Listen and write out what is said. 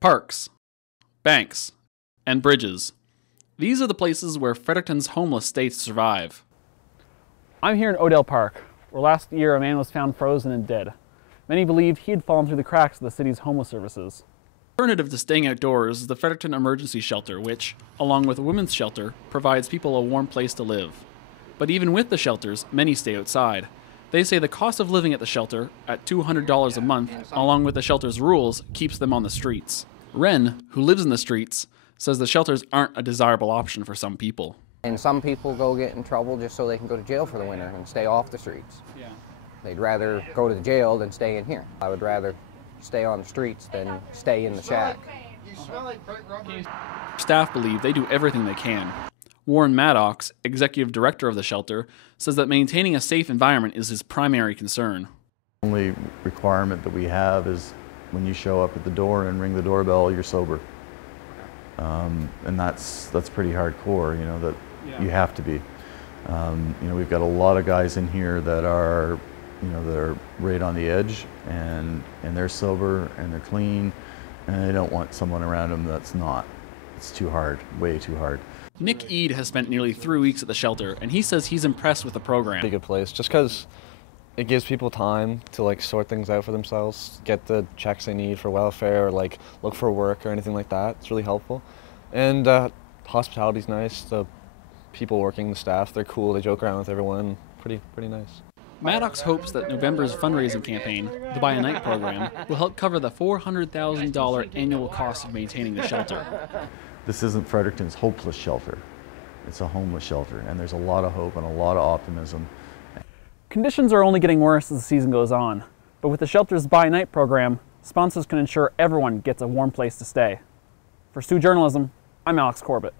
Parks, banks, and bridges. These are the places where Fredericton's homeless stay to survive. I'm here in Odell Park, where last year a man was found frozen and dead. Many believed he had fallen through the cracks of the city's homeless services. The alternative to staying outdoors is the Fredericton Emergency Shelter, which, along with a women's shelter, provides people a warm place to live. But even with the shelters, many stay outside. They say the cost of living at the shelter, at $200 a month, along with the shelter's rules, keeps them on the streets. Ren, who lives in the streets, says the shelters aren't a desirable option for some people. And some people go get in trouble just so they can go to jail for the winter and stay off the streets. Yeah. They'd rather go to the jail than stay in here. I would rather stay on the streets than stay in the shack. Staff believe they do everything they can. Warren Maddox, executive director of the shelter, says that maintaining a safe environment is his primary concern. The only requirement that we have is when you show up at the door and ring the doorbell, you're sober. And that's pretty hardcore, you know, that you have to be. You know, we've got a lot of guys in here that are, you know, they're right on the edge, and they're sober and they're clean, and they don't want someone around them that's not. It's too hard, way too hard. Nick Eade has spent nearly 3 weeks at the shelter, and he says he's impressed with the program. Pretty good place, just because it gives people time to like sort things out for themselves, get the checks they need for welfare, or like look for work or anything like that. It's really helpful. And hospitality's nice. The people working, the staff, they're cool. They joke around with everyone. Pretty nice. Maddox hopes that November's fundraising campaign, the Buy a Night program, will help cover the $400,000 annual cost of maintaining the shelter. This isn't Fredericton's hopeless shelter. It's a homeless shelter, and there's a lot of hope and a lot of optimism. Conditions are only getting worse as the season goes on, but with the shelter's Buy a Night program, sponsors can ensure everyone gets a warm place to stay. For Sioux Journalism, I'm Alex Corbett.